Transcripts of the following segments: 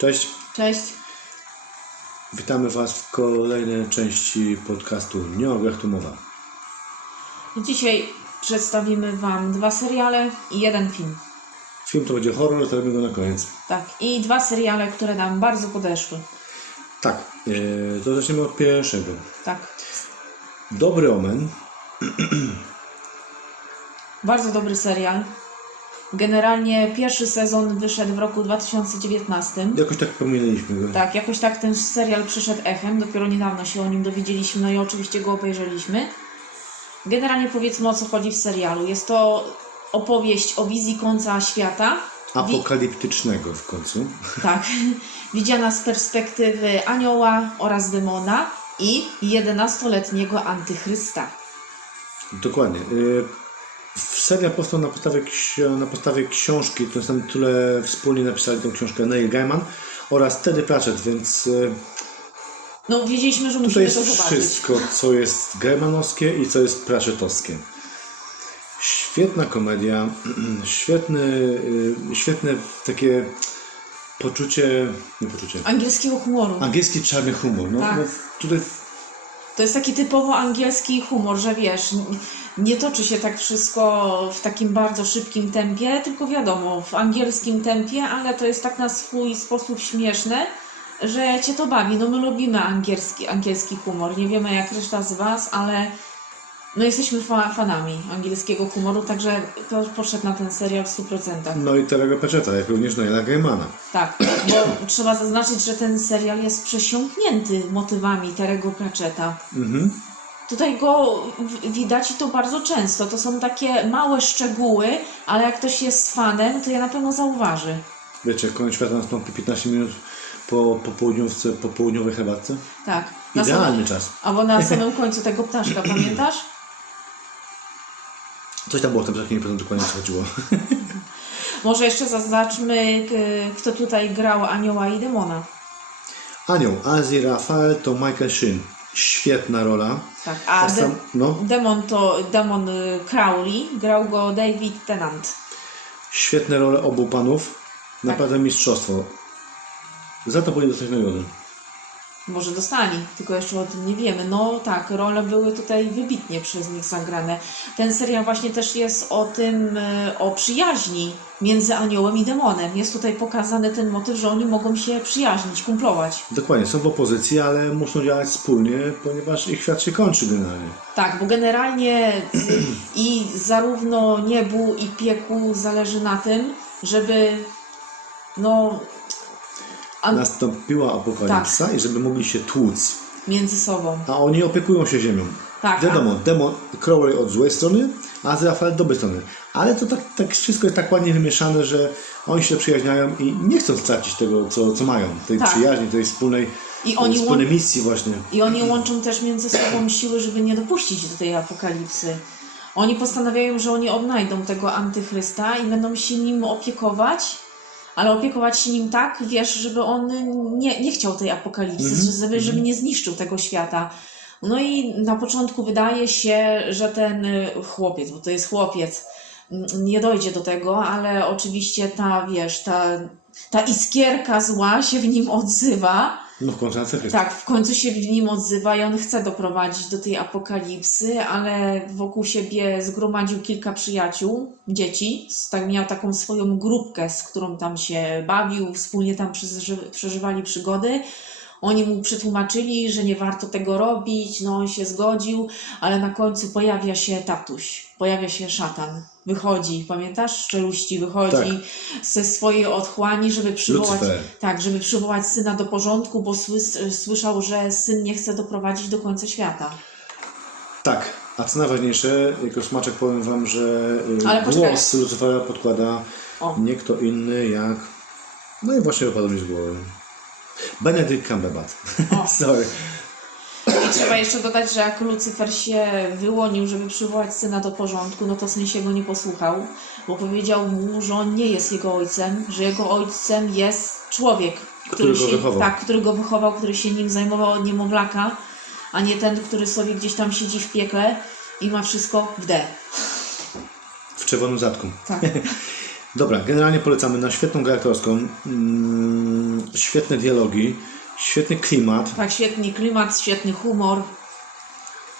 Cześć, Cześć. witamy Was w kolejnej części podcastu Nie o grach tu mowa. Dzisiaj przedstawimy Wam dwa seriale i jeden film. Film to będzie horror, to robimy go na koniec. Tak, i dwa seriale, które nam bardzo podeszły. Tak, e, to zaczniemy od pierwszego. Tak, Dobry Omen. bardzo dobry serial. Generalnie pierwszy sezon wyszedł w roku 2019. Jakoś tak pominęliśmy go. Tak, jakoś tak ten serial przyszedł echem, dopiero niedawno się o nim dowiedzieliśmy, no i oczywiście go obejrzeliśmy. Generalnie powiedzmy o co chodzi w serialu. Jest to opowieść o wizji końca świata. Wi- Apokaliptycznego w końcu. Tak, widziana z perspektywy anioła oraz demona i 11-letniego antychrysta. Dokładnie. E, Serial powstał na podstawie, na podstawie książki, to jest na tyle wspólnie napisali tę książkę Neil Gaiman oraz Teddy Pratchett, więc e, No, wiedzieliśmy, że musimy jest to zobaczyć. wszystko, co jest Gaimanowskie i co jest Pratchettowskie. Świetna komedia, świetny, y, świetne takie poczucie, nie poczucie, Angielskiego humoru. angielski czarny humor. No, Tak. no, tutaj To jest taki typowo angielski humor, że wiesz, nie toczy się tak wszystko w takim bardzo szybkim tempie, tylko wiadomo, w angielskim tempie, ale to jest tak na swój sposób śmieszne, że cię to bawi. No my lubimy angielski, angielski humor. Nie wiemy jak reszta z was, ale no jesteśmy fa fanami angielskiego humoru, także to poszedł na ten serial w 100%. no i Terego Pratchetta, jak również Neila Gaimana. Tak, bo trzeba zaznaczyć, że ten serial jest przesiąknięty motywami Terego Pratchetta. Mhm. Tutaj go widać i to bardzo często. To są takie małe szczegóły, ale jak ktoś jest fanem, to je na pewno zauważy. Wiecie, koniec świata nastąpi 15 minut po popołudniówce, po południowej herbatce. Tak. Idealny samym, czas. albo na samym końcu tego ptaszka, pamiętasz? Coś tam było w tym tak nie pamiętam dokładnie co chodziło. Może jeszcze zaznaczmy, k- kto tutaj grał Anioła i Demona. Anioł, Azji Rafael to Michael Sheen. Świetna rola. Tak. A Tak de- sam- no. demon to demon y, Crowley, grał go David Tennant. Świetne role obu panów. Naprawdę mistrzostwo. Za to powinien dostać nagrodę. Może dostali, tylko jeszcze o tym nie wiemy. No tak, role były tutaj wybitnie przez nich zagrane. Ten serial właśnie też jest o tym, e, o przyjaźni między aniołem i demonem. Jest tutaj pokazany ten motyw, że oni mogą się przyjaźnić, kumplować. Dokładnie, są w opozycji, ale muszą działać wspólnie, ponieważ ich świat się kończy generalnie. Tak, bo generalnie i zarówno niebu i piekłu zależy na tym, żeby no an- Nastąpiła apokalipsa i żeby mogli się tłuc. między sobą. A oni opiekują się ziemią. Tak, Wiadomo, demon Crowley od złej strony, a Azrael od dobrej strony. Ale to tak, tak wszystko jest tak ładnie wymieszane, że oni się przyjaźniają i nie chcą stracić tego, co, co mają. Tej Tak. przyjaźni, tej wspólnej, I oni wspólnej łą- misji właśnie. I oni łączą też między sobą siły, żeby nie dopuścić do tej apokalipsy. Oni postanawiają, że oni odnajdą tego antychrysta i będą się nim opiekować, ale opiekować się nim tak, wiesz, żeby on nie, nie chciał tej apokalipsy, Mhm, żeby, żeby nie zniszczył tego świata. No i na początku wydaje się, że ten y, chłopiec, bo to jest chłopiec, mm, nie dojdzie do tego, ale oczywiście ta, wiesz, ta, ta iskierka zła się w nim odzywa. No w końcu antychryst. Tak, w końcu się w nim odzywa i on chce doprowadzić do tej apokalipsy, ale wokół siebie zgromadził kilka przyjaciół, dzieci, tak, miał taką swoją grupkę, z którą tam się bawił, wspólnie tam przeży- przeżywali przygody. Oni mu przetłumaczyli, że nie warto tego robić, no on się zgodził, ale na końcu pojawia się tatuś, pojawia się szatan. Wychodzi, pamiętasz? Z czeluści wychodzi ze swojej otchłani, żeby przywołać, tak, żeby przywołać syna do porządku, bo słys- słyszał, że syn nie chce doprowadzić do końca świata. Tak, a co najważniejsze, jako smaczek powiem Wam, że y, głos Lucifera podkłada O. nie kto inny jak... No i właśnie wypadł mi z głowy. Benedict Cumberbatch. Sorry. I trzeba jeszcze dodać, że jak Lucyfer się wyłonił, żeby przywołać syna do porządku, no to syn się go nie posłuchał, bo powiedział mu, że on nie jest jego ojcem, że jego ojcem jest człowiek, Który go się, wychował. tak, który go wychował, który się nim zajmował od niemowlaka, a nie ten, który sobie gdzieś tam siedzi w piekle i ma wszystko w D. W czerwonym zatku. Tak. Dobra, generalnie polecamy na świetną grę aktorską. Mm, świetne dialogi, świetny klimat. Tak, świetny klimat, świetny humor.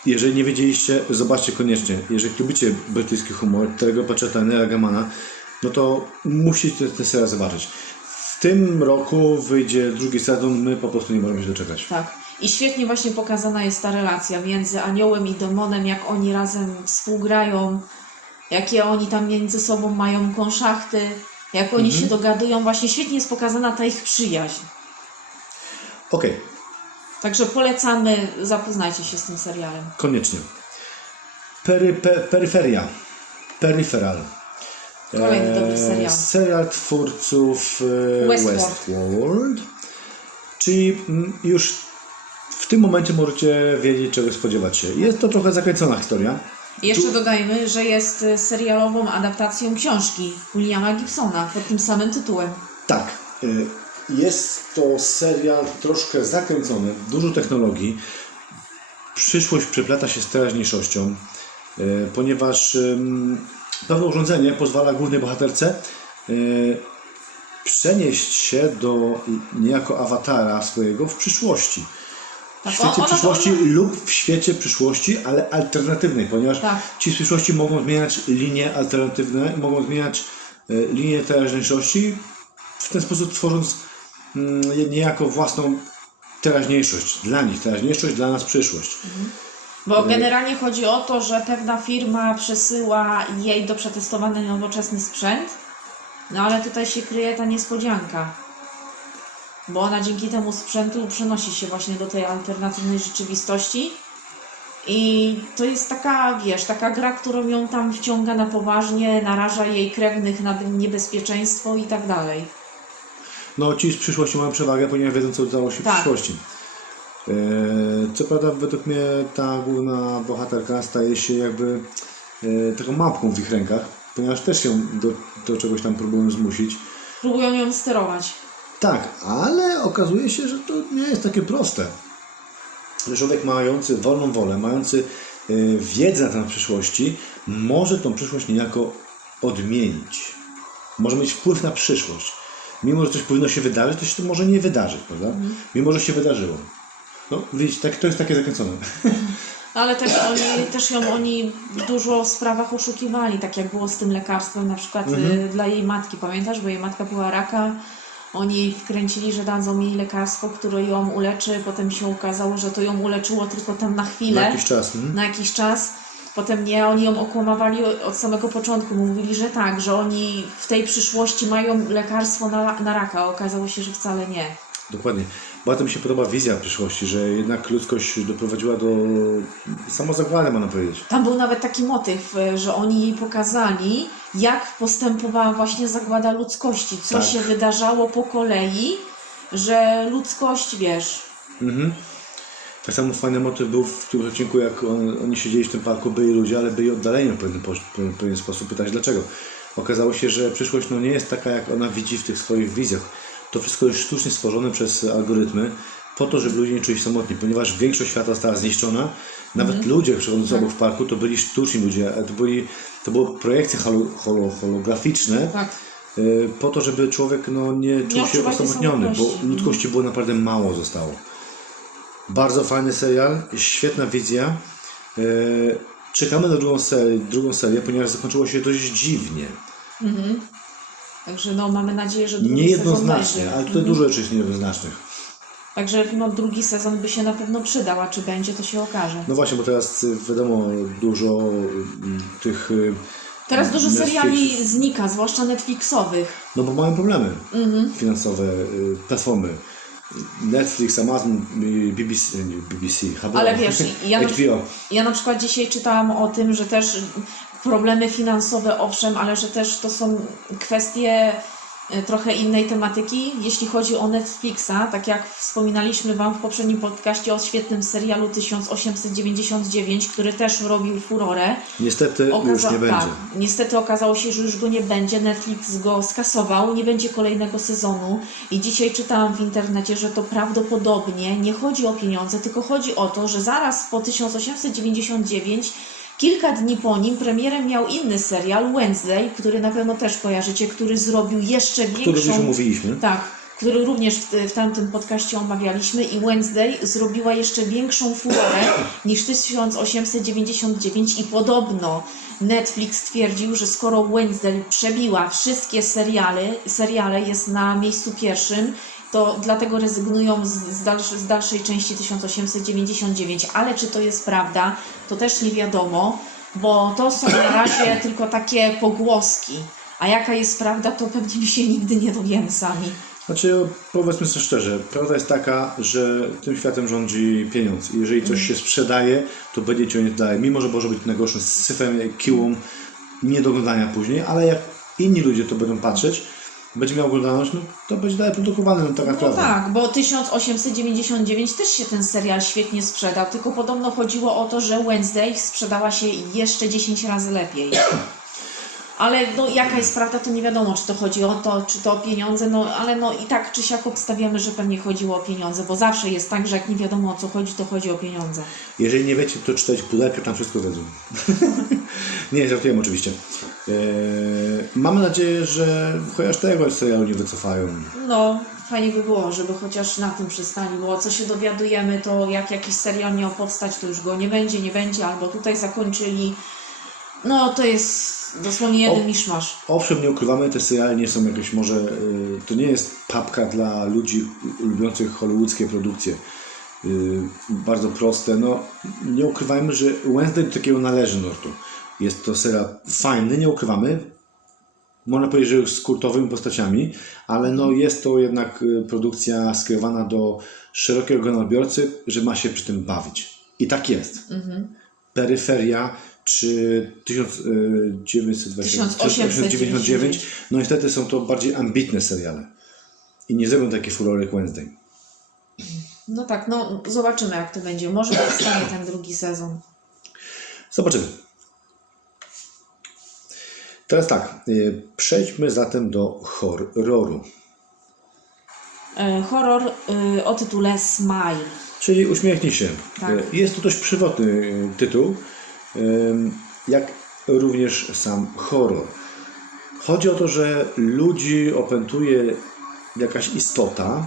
Jeżeli nie wiedzieliście, zobaczcie koniecznie. Jeżeli lubicie brytyjski humor, Terego Pratchetta, Neila Gaimana, no to musicie ten serial zobaczyć. W tym roku wyjdzie drugi sezon, my po prostu nie możemy się doczekać. Tak. I świetnie właśnie pokazana jest ta relacja między aniołem i demonem, jak oni razem współgrają, jakie oni tam między sobą mają konszachty, jak oni się dogadują. Właśnie świetnie jest pokazana ta ich przyjaźń. Okej, Także polecamy, zapoznajcie się z tym serialem. koniecznie. Pery, pe, peryferia. Peripheral. Kolejny dobry serial. Serial twórców e, Westworld. Westworld. Czyli mm, już w tym momencie możecie wiedzieć, czego spodziewać się. Jest to trochę zakręcona historia. I jeszcze dodajmy, że jest y, serialową adaptacją książki Williama Gibsona pod tym samym tytułem. Tak. Jest to serial troszkę zakręcony, dużo technologii. Przyszłość przeplata się z teraźniejszością, y, ponieważ pewne urządzenie pozwala głównej bohaterce y, przenieść się do niejako awatara swojego w przyszłości. W Tak, świecie ona- przyszłości ona- lub w świecie przyszłości, ale alternatywnej, ponieważ Tak. ci z przyszłości mogą zmieniać linie alternatywne, mogą zmieniać e, linie teraźniejszości, w ten sposób tworząc niejako własną teraźniejszość dla nich, teraźniejszość dla nas przyszłość. Bo generalnie chodzi o to, że pewna firma przesyła jej do przetestowania nowoczesny sprzęt, no ale tutaj się kryje ta niespodzianka. Bo ona dzięki temu sprzętu przenosi się właśnie do tej alternatywnej rzeczywistości. I to jest taka, wiesz, taka gra, którą ją tam wciąga na poważnie, naraża jej krewnych na niebezpieczeństwo i tak dalej. No ci z przyszłości mają przewagę, ponieważ wiedzą co stało się w Tak. przyszłości. E, Co prawda według mnie ta główna bohaterka staje się jakby e, taką mapką w ich rękach, ponieważ też ją do, do czegoś tam próbują zmusić. Próbują ją sterować. Tak, ale okazuje się, że to nie jest takie proste. Człowiek mający wolną wolę, mający y, wiedzę na temat przyszłości, może tą przyszłość niejako odmienić. Może mieć wpływ na przyszłość. Mimo, że coś powinno się wydarzyć, to się to może nie wydarzyć, prawda? Mimo, że się wydarzyło. No, widzicie, tak, to jest takie zakręcone. Ale też, oni, też ją oni w dużo sprawach oszukiwali, tak jak było z tym lekarstwem na przykład y, dla jej matki. Pamiętasz, bo jej matka była raka, oni wkręcili, że dadzą jej lekarstwo, które ją uleczy, potem się okazało, że to ją uleczyło tylko tam na chwilę, Na jakiś czas. mhm. na jakiś czas. Potem nie, oni ją okłamywali od samego początku. Mówili, że tak, że oni w tej przyszłości mają lekarstwo na, na raka. a Okazało się, że wcale nie. Dokładnie. Bardzo mi się podoba wizja przyszłości, że jednak ludzkość doprowadziła do samozagłady, można powiedzieć. Tam był nawet taki motyw, że oni jej pokazali, jak postępowała właśnie zagłada ludzkości, co Tak. się wydarzało po kolei, że ludzkość, wiesz, Mhm. Tak samo fajny motyw był w którym odcinku, jak on, oni siedzieli w tym parku, byli ludzie, ale byli oddaleni w pewien, w pewien sposób. Pytać dlaczego. Okazało się, że przyszłość no, nie jest taka, jak ona widzi w tych swoich wizjach. To wszystko jest sztucznie stworzone przez algorytmy po to, żeby ludzie nie czuli się samotni, ponieważ większość świata została zniszczona. Nawet ludzie przechodzący obok w parku to byli sztuczni ludzie, to, byli, to były projekcje holo, holo, holograficzne tak. y, po to, żeby człowiek no, nie czuł się odczuwać tej osamotniony, bo ludzkości było naprawdę mało zostało. Bardzo fajny serial, świetna wizja. Y, Czekamy na drugą serię, drugą serię, ponieważ zakończyło się dość dziwnie. Także no, mamy nadzieję, że drugi sezon Niejednoznacznie, będzie. ale tutaj dużo rzeczy jest niejednoznacznych. Także no, drugi sezon by się na pewno przydał, a czy będzie, to się okaże. No właśnie, bo teraz y, wiadomo dużo y, tych... y, Teraz dużo Netflix- seriali znika, zwłaszcza Netflixowych. No bo mają problemy finansowe, y, platformy. Netflix, Amazon, BBC, nie, BBC, HBO, Ale wiesz, ja na, HBO. ja na przykład dzisiaj czytałam o tym, że też problemy finansowe, owszem, ale że też to są kwestie trochę innej tematyki. Jeśli chodzi o Netflixa, tak jak wspominaliśmy Wam w poprzednim podcaście o świetnym serialu 1899, który też robił furorę. Niestety już Okaza- nie będzie. Tak, niestety okazało się, że już go nie będzie. Netflix go skasował, nie będzie kolejnego sezonu. I dzisiaj czytałam w internecie, że to prawdopodobnie nie chodzi o pieniądze, tylko chodzi o to, że zaraz po 1899, kilka dni po nim, premierem miał inny serial Wednesday, który na pewno też kojarzycie, który zrobił jeszcze Który już większą. mówiliśmy. Tak, który również w, w tamtym podcaście omawialiśmy i Wednesday zrobiła jeszcze większą furorę niż 1899 i podobno Netflix twierdził, że skoro Wednesday przebiła wszystkie seriale, seriale jest na miejscu pierwszym, to dlatego rezygnują z, z, dalszy, z dalszej części 1899. Ale czy to jest prawda, to też nie wiadomo, bo to są na razie tylko takie pogłoski. A jaka jest prawda, to pewnie się nigdy nie dowiemy sami. Znaczy, powiedzmy sobie szczerze, prawda jest taka, że tym światem rządzi pieniądz. I Jeżeli coś się sprzedaje, to będzie ciągnąć dalej. Mimo, że może być najgorszym syfem, kiłą, nie do oglądania później, ale jak inni ludzie to będą patrzeć, będzie miał oglądalność, no to będzie dalej produkowane, no taka No prawda. tak, bo 1899 też się ten serial świetnie sprzedał, tylko podobno chodziło o to, że Wednesday sprzedała się jeszcze 10 razy lepiej. Ale no, jaka jest prawda, to nie wiadomo, czy to chodzi o to, czy to o pieniądze, no ale no i tak czy siak obstawiamy, że pewnie chodziło o pieniądze, bo zawsze jest tak, że jak nie wiadomo o co chodzi, to chodzi o pieniądze. Jeżeli nie wiecie, to czytać pudełkę, tam wszystko wiedzą. nie, żartuję oczywiście. Eee, mamy nadzieję, że chociaż tego serialu nie wycofają. No, fajnie by było, żeby chociaż na tym przystali, bo co się dowiadujemy, to jak jakiś serial miał powstać, to już go nie będzie, nie będzie, albo tutaj zakończyli. No, to jest dosłownie jeden O. miszmasz. Owszem, nie ukrywamy, te seriale nie są jakieś może, y, to nie jest papka dla ludzi lubiących hollywoodzkie produkcje. Y, bardzo proste. No, nie ukrywajmy, że Wednesday do takiego należy nurtu. Jest to serial fajny, nie ukrywamy. Można powiedzieć, że już z kultowymi postaciami, ale no jest to jednak y, produkcja skierowana do szerokiego odbiorcy, że ma się przy tym bawić. I tak jest. Peryferia czy 1920 1899, no niestety są to bardziej ambitne seriale. I nie zrobią takie furory jak Wednesday. No tak, no zobaczymy jak to będzie. Może powstanie ten drugi sezon. Zobaczymy. Teraz tak, y, przejdźmy zatem do horroru. E, horror y, o tytule Smile. Czyli uśmiechnij się. Tak. Jest to dość przewrotny y, tytuł, jak również sam horror. Chodzi o to, że ludzi opętuje jakaś istota,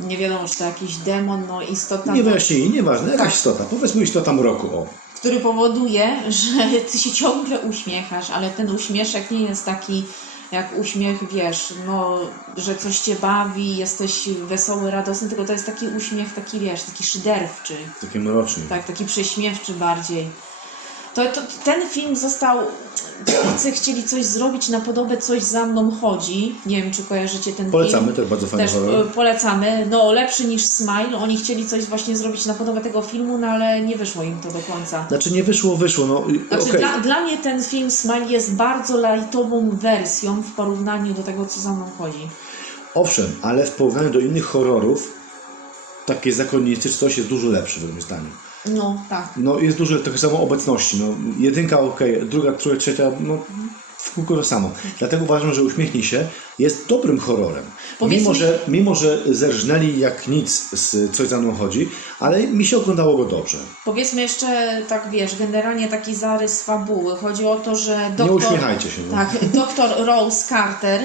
Nie wiadomo, czy to jakiś demon, no istota, nie wyjaśnij, nieważne, jakaś Tak. istota, powiedzmy istota mroku, o. który powoduje, że ty się ciągle uśmiechasz, ale ten uśmieszek nie jest taki jak uśmiech, wiesz, no, że coś cię bawi, jesteś wesoły, radosny, tylko to jest taki uśmiech, taki, wiesz, taki szyderwczy. Taki mroczny. Tak, taki prześmiewczy bardziej. To, to, ten film został. Twórcy chcieli coś zrobić na podobę Coś za mną chodzi. Nie wiem, czy kojarzycie ten Polecamy, film. też bardzo fajny Też horror. e, polecamy. No, lepszy niż Smile. Oni chcieli coś właśnie zrobić na podobę tego filmu, no ale nie wyszło im to do końca. Znaczy nie wyszło, wyszło, no Znaczy, okej. dla, dla mnie ten film Smile jest bardzo lajtową wersją w porównaniu do tego, co za mną chodzi. Owszem, ale w porównaniu do innych horrorów, takie zakonnicy czy coś jest dużo lepszy, według mnie zdaniem. No, tak. No jest dużo takiej samo obecności. No, jedynka ok, druga, trzecia, trzecia, no w kółko to samo. Dlatego uważam, że Uśmiechnij się jest dobrym horrorem. Powiedz Mimo mi- że, mimo, że zerżnęli jak nic z Coś za mną chodzi, ale mi się oglądało go dobrze. Powiedzmy jeszcze, tak wiesz, generalnie taki zarys fabuły. Chodzi o to, że Nie doktor... uśmiechajcie się. No. Tak, doktor Rose Carter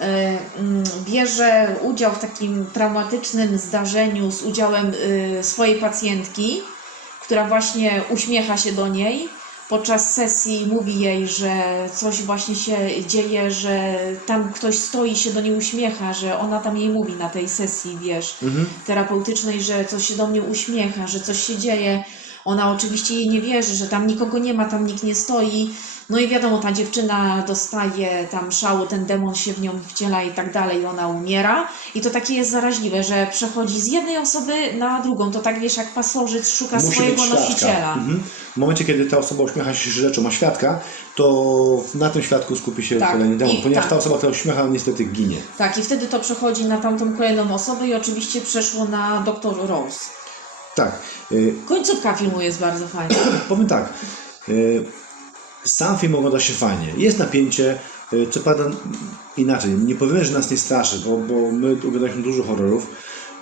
e, mm, bierze udział w takim traumatycznym zdarzeniu z udziałem e, swojej pacjentki, która właśnie uśmiecha się do niej. Podczas sesji mówi jej, że coś właśnie się dzieje, że tam ktoś stoi się do niej uśmiecha, że ona tam jej mówi na tej sesji, wiesz, terapeutycznej, że coś się do mnie uśmiecha, że coś się dzieje. Ona oczywiście jej nie wierzy, że tam nikogo nie ma, tam nikt nie stoi. No i wiadomo, ta dziewczyna dostaje tam szału, ten demon się w nią wciela i tak dalej, i ona umiera. I to takie jest zaraźliwe, że przechodzi z jednej osoby na drugą. To tak wiesz, jak pasożyt szuka Musi swojego nosiciela. Mhm. W momencie, kiedy ta osoba uśmiecha się rzeczą, ma świadka, to na tym świadku skupi się Tak. kolejny demon, I- ponieważ tak. ta osoba, która uśmiecha, niestety ginie. Tak, i wtedy to przechodzi na tamtą kolejną osobę i oczywiście przeszło na doktor Rose. Tak. y, Końcówka filmu jest bardzo fajna. Powiem tak. y, Sam film ogląda się fajnie. Jest napięcie. y, Co prawda inaczej. Nie powiemy, że nas nie straszy, bo, bo my oglądaliśmy dużo horrorów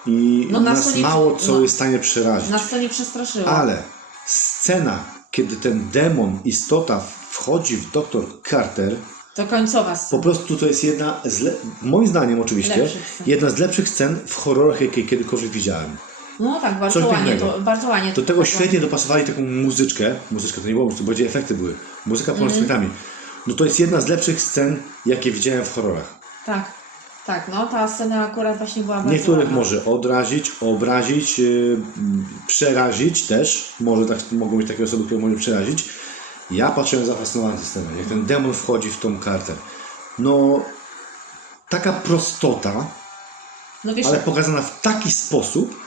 i No, nas nas nie- mało co no. jest w stanie przerazić. Nas to nie przestraszyło. Ale scena, kiedy ten demon, istota wchodzi w doktor Carter, To końcowa Po scena. prostu to jest jedna z, moim zdaniem oczywiście, jedna z lepszych scen w horrorach, jakie kiedykolwiek widziałem. No tak, bardzo Coś ładnie, pięknego. to, bardzo ładnie. Do tego świetnie dopasowali taką muzyczkę. Muzyczka to nie było, to bardziej efekty były. Muzyka ponad mm. No to jest jedna z lepszych scen, jakie widziałem w horrorach. Tak, tak, no ta scena akurat właśnie była bardzo Niektórych ładna. może odrazić, obrazić, yy, przerazić też. Może tak, mogą być takie osoby, które mogą przerazić. Ja patrzyłem zafascynowany tym sceną, jak ten demon wchodzi w tą kartę. No, taka prostota, No wiesz, ale pokazana w taki sposób,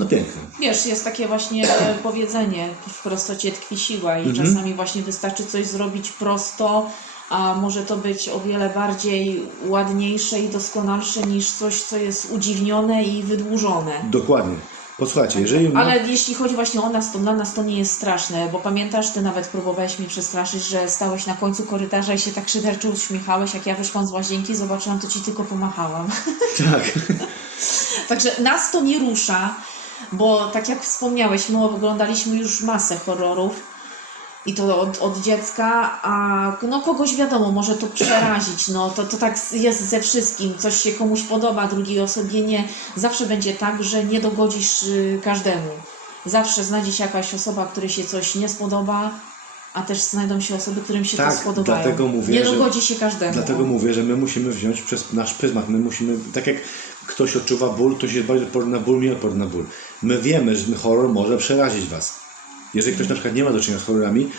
no piękne. wiesz, jest takie właśnie powiedzenie, w prostocie tkwi siła i Mhm. czasami właśnie wystarczy coś zrobić prosto, a może to być o wiele bardziej ładniejsze i doskonalsze niż coś, co jest udziwnione i wydłużone. Dokładnie. Posłuchajcie, jeżeli... ma- Ale jeśli chodzi właśnie o nas, to dla nas to nie jest straszne, bo pamiętasz, ty nawet próbowałeś mnie przestraszyć, że stałeś na końcu korytarza i się tak szyderczo uśmiechałeś, jak ja wyszłam z łazienki, zobaczyłam, to ci tylko pomachałam. Tak. Także nas to nie rusza, bo tak jak wspomniałeś, my oglądaliśmy już masę horrorów i to od, od dziecka, a no kogoś wiadomo, może to przerazić, no to, to tak jest ze wszystkim, coś się komuś podoba, drugiej osobie nie. Zawsze będzie tak, że nie dogodzisz y, każdemu. Zawsze znajdzie się jakaś osoba, której się coś nie spodoba, a też znajdą się osoby, którym się Tak, to spodobają. dlatego mówię, nie że- dogodzi się każdemu. Dlatego mówię, że my musimy wziąć przez nasz pryzmat. My musimy, tak jak ktoś odczuwa ból, ktoś jest bardziej odporny na ból, mniej odporny na ból. My wiemy, że horror może przerazić Was. Jeżeli ktoś na przykład nie ma do czynienia z horrorami,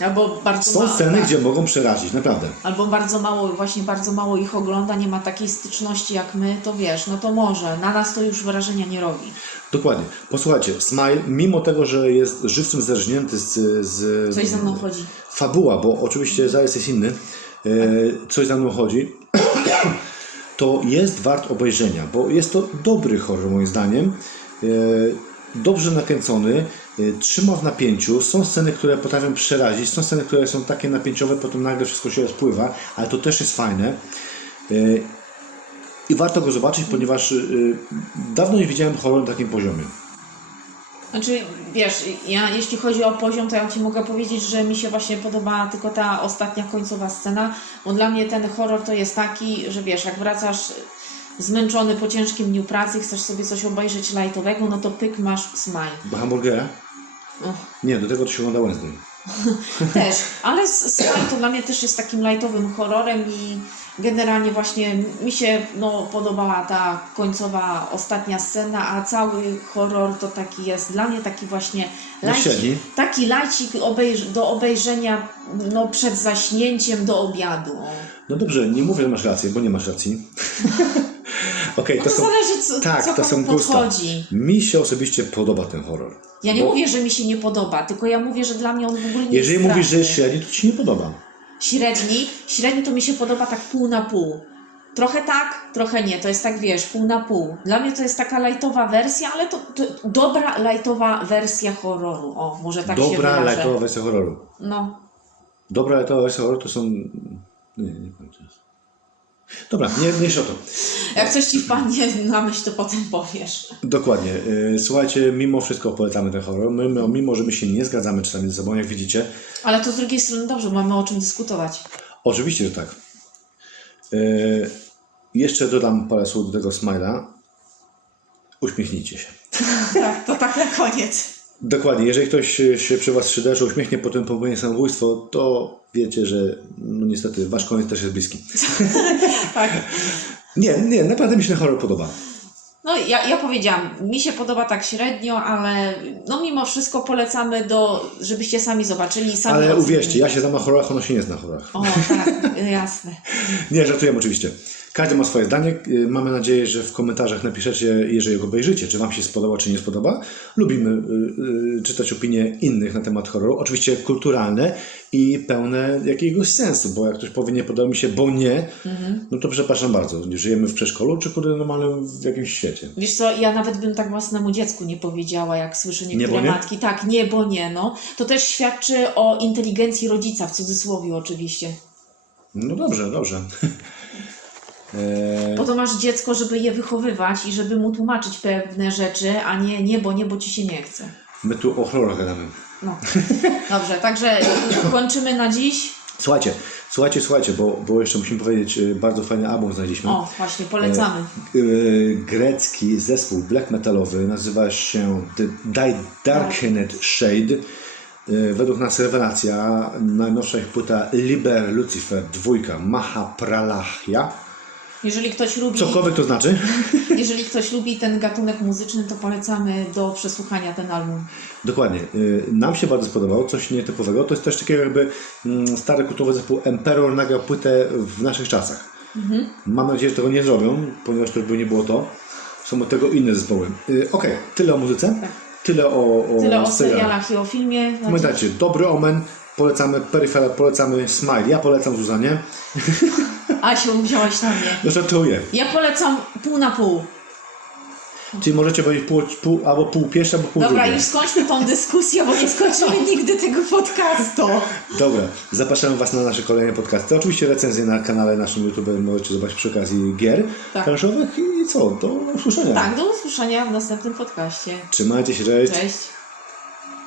Albo bardzo są sceny, tak. gdzie mogą przerazić, naprawdę. albo bardzo mało, właśnie bardzo mało ich ogląda, nie ma takiej styczności jak my, to wiesz, no to może. Na nas to już wrażenia nie robi. Dokładnie. Posłuchajcie, Smile, mimo tego, że jest żywcem zerżnięty z, z Coś za mną chodzi. fabuła, bo oczywiście zarys jest inny, e, coś za mną chodzi, to jest wart obejrzenia, bo jest to dobry horror moim zdaniem, e, dobrze nakręcony, e, trzyma w napięciu, są sceny, które potrafią przerazić, są sceny, które są takie napięciowe, potem nagle wszystko się rozpływa, ale to też jest fajne. E, I warto go zobaczyć, ponieważ dawno nie widziałem horroru na takim poziomie. Znaczy, wiesz, ja jeśli chodzi o poziom, to ja Ci mogę powiedzieć, że mi się właśnie podoba tylko ta ostatnia końcowa scena, bo dla mnie ten horror to jest taki, że wiesz, jak wracasz zmęczony po ciężkim dniu pracy, chcesz sobie coś obejrzeć lightowego, no to pyk masz smile. Hamburgera? Och. Nie, do tego to się ogląda Wednesday. Też, ale Smile to dla mnie też jest takim lightowym horrorem i generalnie właśnie mi się no, podobała ta końcowa ostatnia scena, a cały horror to taki jest dla mnie taki właśnie średni. taki lajcik obejrz- do obejrzenia no, przed zaśnięciem do obiadu. No dobrze, nie mówię, że masz rację, bo nie masz racji. Okej, No to to są... zależy co, Tak, co to są komu gusta. podchodzi. Mi się osobiście podoba ten horror. Ja nie Bo mówię, że mi się nie podoba, tylko ja mówię, że dla mnie on w ogóle nie Jeżeli jest mówisz, że jest średni, to ci nie podoba. Średni, średni to mi się podoba tak pół na pół. Trochę tak, trochę nie. To jest tak, wiesz, pół na pół. Dla mnie to jest taka lajtowa wersja, ale to, to dobra lajtowa wersja horroru. O, może tak się Dobra, wyrażę. lajtowa wersja horroru. No, Dobra, lajtowa wersja horroru to są... Nie, nie. Dobra, nie, mniejsza o to. jak coś ci wpadnie na myśl, to potem powiesz. Dokładnie. Yy, Słuchajcie, mimo wszystko polecamy ten horror. My, mimo, że my się nie zgadzamy czasami ze sobą, jak widzicie. Ale to z drugiej strony dobrze, mamy o czym dyskutować. Oczywiście, że tak. Yy, jeszcze dodam parę słów do tego smajla. Uśmiechnijcie się. Tak, to tak na koniec. Dokładnie, jeżeli ktoś się się przy Was szyderze, uśmiechnie, potem popełni samobójstwo, to wiecie, że no niestety Wasz koniec też jest bliski. Tak. Nie, nie, naprawdę mi się ten horror podoba. No ja, ja powiedziałam, mi się podoba tak średnio, ale no mimo wszystko polecamy do, żebyście sami zobaczyli sami Ale ocenili. uwierzcie, ja się znam na horrorach, ono się nie zna na horrorach. O, tak, jasne. Nie, żartujemy oczywiście. Każdy ma swoje zdanie. Yy, Mamy nadzieję, że w komentarzach napiszecie, jeżeli go obejrzycie, czy Wam się spodoba, czy nie spodoba. Lubimy yy, yy, czytać opinie innych na temat horroru. Oczywiście kulturalne i pełne jakiegoś sensu, bo jak ktoś powie nie podoba mi się, bo nie, no to przepraszam bardzo. Żyjemy w przedszkolu, czy kurde normalnym w jakimś świecie. Wiesz co, ja nawet bym tak własnemu dziecku nie powiedziała, jak słyszę niektóre bo nie? matki. Tak, nie, bo nie, no. To też świadczy o inteligencji rodzica, w cudzysłowie oczywiście. No dobrze, dobrze. Po to masz dziecko, żeby je wychowywać i żeby mu tłumaczyć pewne rzeczy, a nie, nie, bo nie, bo ci się nie chce. my tu o horrorach gadamy. No. Dobrze, także kończymy na dziś. Słuchajcie, słuchajcie, słuchajcie, bo, bo jeszcze musimy powiedzieć, y, bardzo fajny album znaleźliśmy. O, właśnie, polecamy. Y, grecki zespół black metalowy nazywa się The Darkened Shade. Y, według nas rewelacja, najnowsza ich płyta Liber Lucifer, dwójka, Maha Pralachia. Jeżeli ktoś lubi, Cokolwiek to znaczy. jeżeli ktoś lubi ten gatunek muzyczny, to polecamy do przesłuchania ten album. Dokładnie. Y, Nam się bardzo spodobało, coś nietypowego. To jest też takiego jakby mm, stary kultowy zespół Emperor nagrał płytę w naszych czasach. Mam nadzieję, że tego nie zrobią, ponieważ to już by nie było to. Są od tego inne zespoły. Y, Okej, tyle o muzyce. Tak. Tyle o, o, Tyle o serialach. i o filmie. Pamiętajcie, Dobry Omen, polecamy Perifera, polecamy Smile. Ja polecam Zuzanie. Asiu, wziąłeś na mnie. No żartuję. Ja polecam pół na pół. Czyli możecie powiedzieć pół, pół, albo pół pierwsze, albo pół Dobra, drugie. już skończmy tą dyskusję, bo nie skończymy nigdy tego podcastu. Dobra, zapraszamy Was na nasze kolejne podcasty. Oczywiście recenzje na kanale naszym YouTube możecie zobaczyć przy okazji gier Tak. planszowych i co, do usłyszenia. Tak, do usłyszenia w następnym podcaście. Trzymajcie się, cześć. Cześć.